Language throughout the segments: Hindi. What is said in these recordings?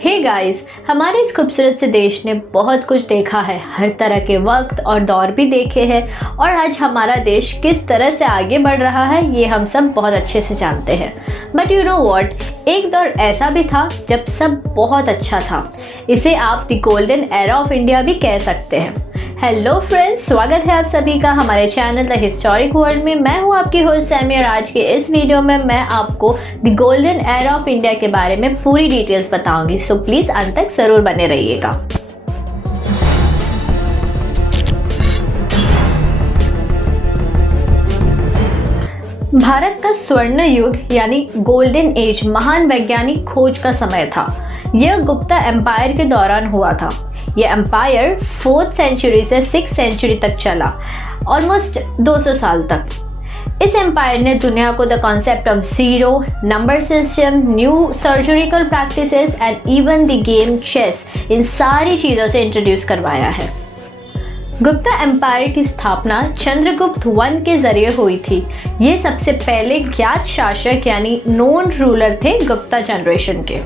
हे गाइस, हमारे इस खूबसूरत से देश ने बहुत कुछ देखा है, हर तरह के वक्त और दौर भी देखे हैं और आज हमारा देश किस तरह से आगे बढ़ रहा है ये हम सब बहुत अच्छे से जानते हैं। बट यू नो व्हाट, एक दौर ऐसा भी था जब सब बहुत अच्छा था। इसे आप the golden era of India भी कह सकते हैं। हेलो फ्रेंड्स, स्वागत है आप सभी का हमारे चैनल द हिस्टोरिक वर्ल्ड में। मैं हूं आपकी होस्ट सैमी और आज के इस वीडियो में मैं आपको the golden era of India के बारे में पूरी डिटेल्स बताऊंगी, सो प्लीज अंत तक जरूर बने रहिएगा। भारत का स्वर्ण युग यानी गोल्डन एज महान वैज्ञानिक खोज का समय था। यह गुप्ता एम्पायर के दौरान हुआ था। यह एम्पायर 4th सेंचुरी से 6th सेंचुरी तक चला, ऑलमोस्ट 200 साल तक। इस एम्पायर ने दुनिया को the concept of zero, number system, new surgical practices and even the game chess, इन सारी चीज़ों से इंट्रोड्यूस करवाया है। गुप्ता एम्पायर की स्थापना चंद्रगुप्त I के जरिए हुई थी। ये सबसे पहले ज्ञात शासक यानी नोन रूलर थे गुप्ता जनरेशन के।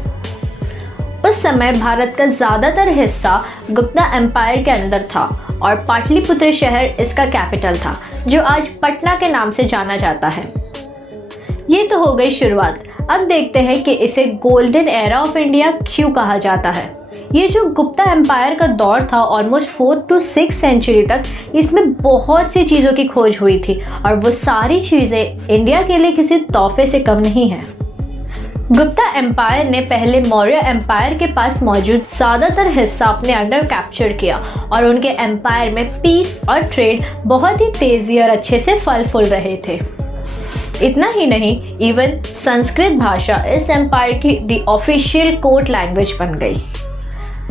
उस समय भारत का ज़्यादातर हिस्सा गुप्ता एम्पायर के अंदर था और पाटलिपुत्र शहर इसका कैपिटल था, जो आज पटना के नाम से जाना जाता है। ये तो हो गई शुरुआत। अब देखते हैं कि इसे गोल्डन एरा ऑफ इंडिया क्यों कहा जाता है। ये जो गुप्ता एम्पायर का दौर था almost 4th to 6th century तक, इसमें बहुत सी चीज़ों की खोज हुई थी और वो सारी चीज़ें इंडिया के लिए किसी तोहफे से कम नहीं है। गुप्ता एम्पायर ने पहले मौर्य एम्पायर के पास मौजूद ज़्यादातर हिस्सा अपने अंडर कैप्चर किया और उनके एम्पायर में पीस और ट्रेड बहुत ही तेज़ी और अच्छे से फल फूल रहे थे। इतना ही नहीं, इवन संस्कृत भाषा इस एम्पायर की दी ऑफिशियल कोर्ट लैंग्वेज बन गई।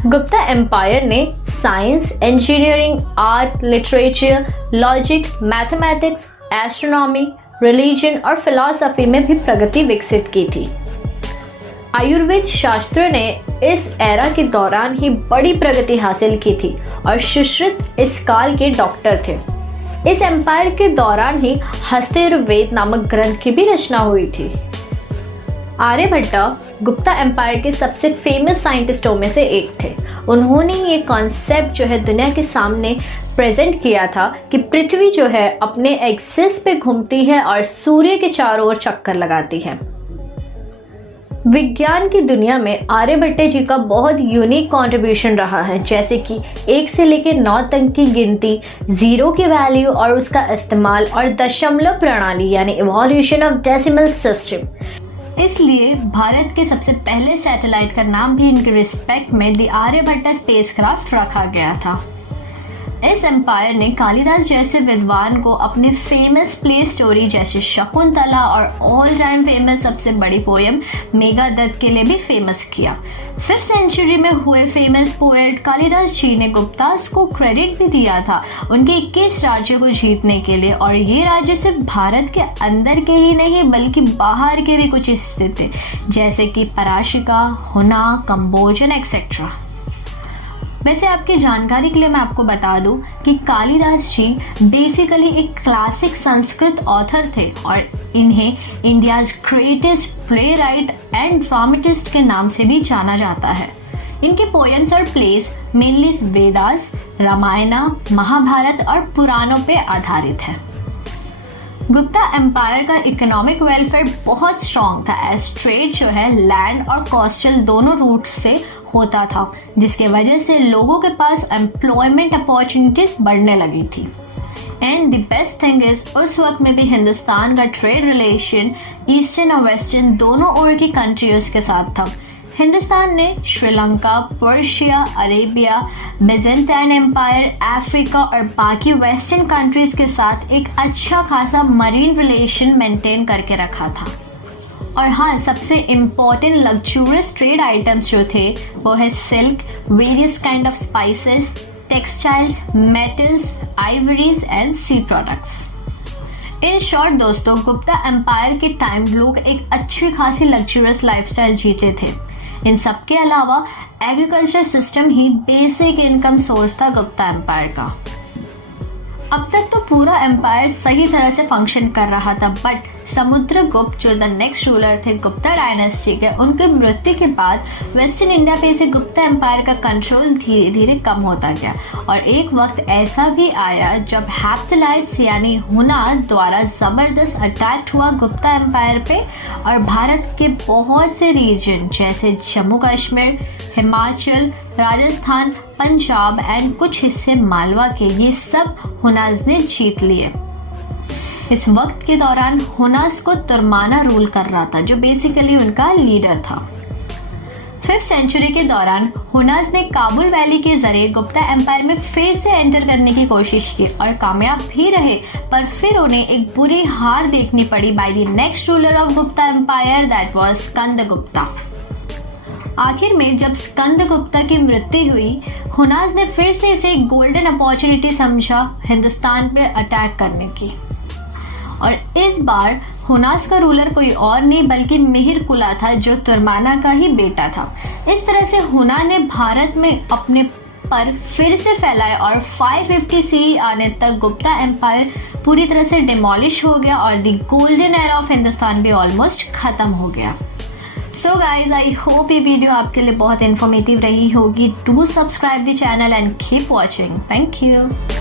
गुप्ता एम्पायर ने science, engineering, art, literature, logic, mathematics, astronomy, religion और फिलॉसफी में भी प्रगति विकसित की थी। आयुर्वेद शास्त्र ने इस एरा के दौरान ही बड़ी प्रगति हासिल की थी और सुश्रुत इस काल के डॉक्टर थे। इस एम्पायर के दौरान ही हस्तयुर्वेद नामक ग्रंथ की भी रचना हुई थी। आर्यभट्ट गुप्ता एम्पायर के सबसे फेमस साइंटिस्टों में से एक थे। उन्होंने ये कॉन्सेप्ट जो है दुनिया के सामने प्रेजेंट किया था कि पृथ्वी जो है अपने एक्सिस पे घूमती है और सूर्य के चारों ओर चक्कर लगाती है। विज्ञान की दुनिया में आर्यभट्ट जी का बहुत यूनिक कंट्रीब्यूशन रहा है, जैसे कि 1 से लेकर 9 तक की गिनती, जीरो की वैल्यू और उसका इस्तेमाल और दशमलव प्रणाली यानी इवोल्यूशन ऑफ डेसिमल सिस्टम। इसलिए भारत के सबसे पहले सैटेलाइट का नाम भी इनके रिस्पेक्ट में द आर्यभट्ट स्पेसक्राफ्ट रखा गया था। इस एम्पायर ने कालिदास जैसे विद्वान को अपने फेमस प्ले स्टोरी जैसे शकुंतला और ऑल टाइम फेमस सबसे बड़ी पोएम मेघदूत के लिए भी फेमस किया। 5th सेंचुरी में हुए फेमस पोएट कालिदास जी ने गुप्तास को क्रेडिट भी दिया था उनके 21 राज्यों को जीतने के लिए, और ये राज्य सिर्फ भारत के अंदर के ही नहीं बल्कि बाहर के भी कुछ स्थित थे, जैसे कि पराशिका, हुना, कंबोजन एक्सेट्रा। वैसे आपकी जानकारी के लिए मैं आपको बता दूं कि कालिदास जी बेसिकली एक क्लासिक संस्कृत ऑथर थे और इन्हें India's greatest play right and dramatist के नाम से भी जाना जाता है। इनके पोएम्स और प्लेस मेनली वेदास, रामायण, महाभारत और पुराणों पे आधारित है। गुप्ता एम्पायर का इकोनॉमिक वेलफेयर बहुत स्ट्रॉन्ग था, एज ट्रेड जो है लैंड और कोस्टल दोनों रूट से होता था, जिसके वजह से लोगों के पास एम्प्लॉयमेंट अपॉर्चुनिटीज बढ़ने लगी थी। And the best thing is उस वक्त में भी हिंदुस्तान का ट्रेड रिलेशन ईस्टर्न और वेस्टर्न दोनों ओर की कंट्रीज के साथ था। हिंदुस्तान ने Sri Lanka, Persia, Arabia, Byzantine empire, Africa और बाकी वेस्टर्न कंट्रीज के साथ एक अच्छा खासा मरीन रिलेशन मेंटेन करके रखा था। और हाँ, सबसे इम्पोर्टेंट लग्जूरियस ट्रेड आइटम्स जो थे वो है silk, various kind of spices, textiles, metals, ivories and sea products. In short दोस्तों, गुप्ता एम्पायर के टाइम लोग एक अच्छी खासी लग्जूरियस लाइफस्टाइल जीते थे। इन सब के अलावा एग्रीकल्चर सिस्टम ही बेसिक इनकम सोर्स था गुप्ता एम्पायर का। अब तक तो पूरा एम्पायर सही तरह से फंक्शन कर रहा था, बट समुद्रगुप्त जो द नेक्स्ट रूलर थे गुप्ता डायनेस्टी के, उनके मृत्यु के बाद वेस्टर्न इंडिया पे से गुप्ता एम्पायर का कंट्रोल धीरे धीरे कम होता गया और एक वक्त ऐसा भी आया जब हेप्टिलाइट्स यानी हुनास द्वारा जबरदस्त अटैक हुआ गुप्ता एम्पायर पे और भारत के बहुत से रीजन जैसे जम्मू कश्मीर, हिमाचल, राजस्थान, पंजाब एंड कुछ हिस्से मालवा के, ये सब हुनास ने जीत लिए। इस वक्त के दौरान हुनास को तुर्माना रूल कर रहा था जो बेसिकली उनका लीडर था। 5th सेंचुरी के दौरान हुनास ने काबुल वैली के जरिए गुप्ता एम्पायर में फिर से एंटर करने की कोशिश की और कामयाब भी रहे, पर फिर उन्हें एक बुरी हार देखनी पड़ी by the next ruler of Gupta empire, that was Skandagupta. आखिर में जब स्कंदगुप्ता की मृत्यु हुई, हुनास ने फिर से इसे एक गोल्डन अपॉर्चुनिटी समझा हिंदुस्तान पे अटैक करने की और इस बार हुनास का रूलर कोई और नहीं बल्कि मिहिर कुला था जो तुर्माना का ही बेटा था। इस तरह से हुना ने भारत में अपने पर फिर से फैलाए और 550 CE आने तक गुप्ता एम्पायर पूरी तरह से डिमोलिश हो गया और the golden era of Hindustan भी ऑलमोस्ट खत्म हो गया। सो गाइज, आई होप ये वीडियो आपके लिए बहुत इन्फॉर्मेटिव रही होगी। Do subscribe the channel and keep watching. Thank you.